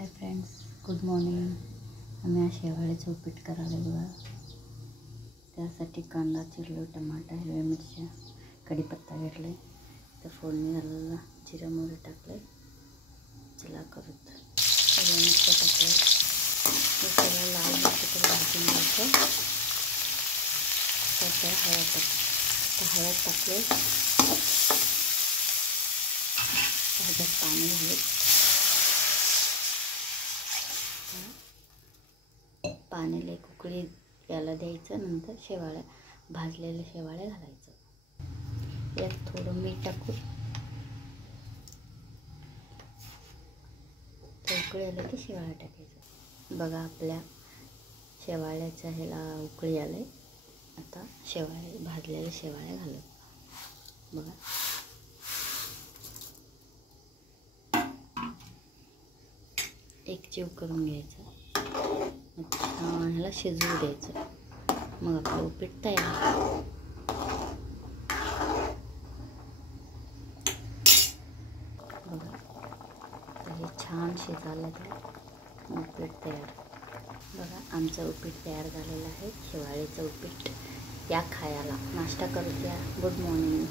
Hi friends, good morning. आम्ही आज शेवाळ्याचं उपीट करायला बघा. त्यासाठी कांदा चिरलो, टमाटा, हिरव्या मिरच्या, कढीपत्ता घेतले, तर फोडणी घालायला जिरा मोहरी टाकले. चला करूत. हिरव्या मिरच्या टाकले, हे सगळं लाल मिरची भाजून घ्यायचं. त्यात हळद टाकले, ह्याच्यात पाणी घालत पाण्याला एक उकळी याला द्यायचं. नंतर शेवाळ्या, भाजलेल्या शेवाळ्या घालायचं. यात थोडं मीठ टाकून उकळी आलं की शेवाळ्या टाकायचं. बघा आपल्या शेवाळ्याच्या ह्याला उकळी आले. आता शेवाळ्या, भाजलेल्या शेवाळ्या घालत बघा. एक जीव करून घ्यायचा. छान ह्याला शिजवू द्यायचं. मग आपलं उपीट तयार. बघा तर हे छान शिजायला द्या, उपीट तयार. बघा आमचं उपीट तयार झालेलं आहे, शेवाळ्याचं उपीट. या खायला नाश्ता करू द्या. Good morning.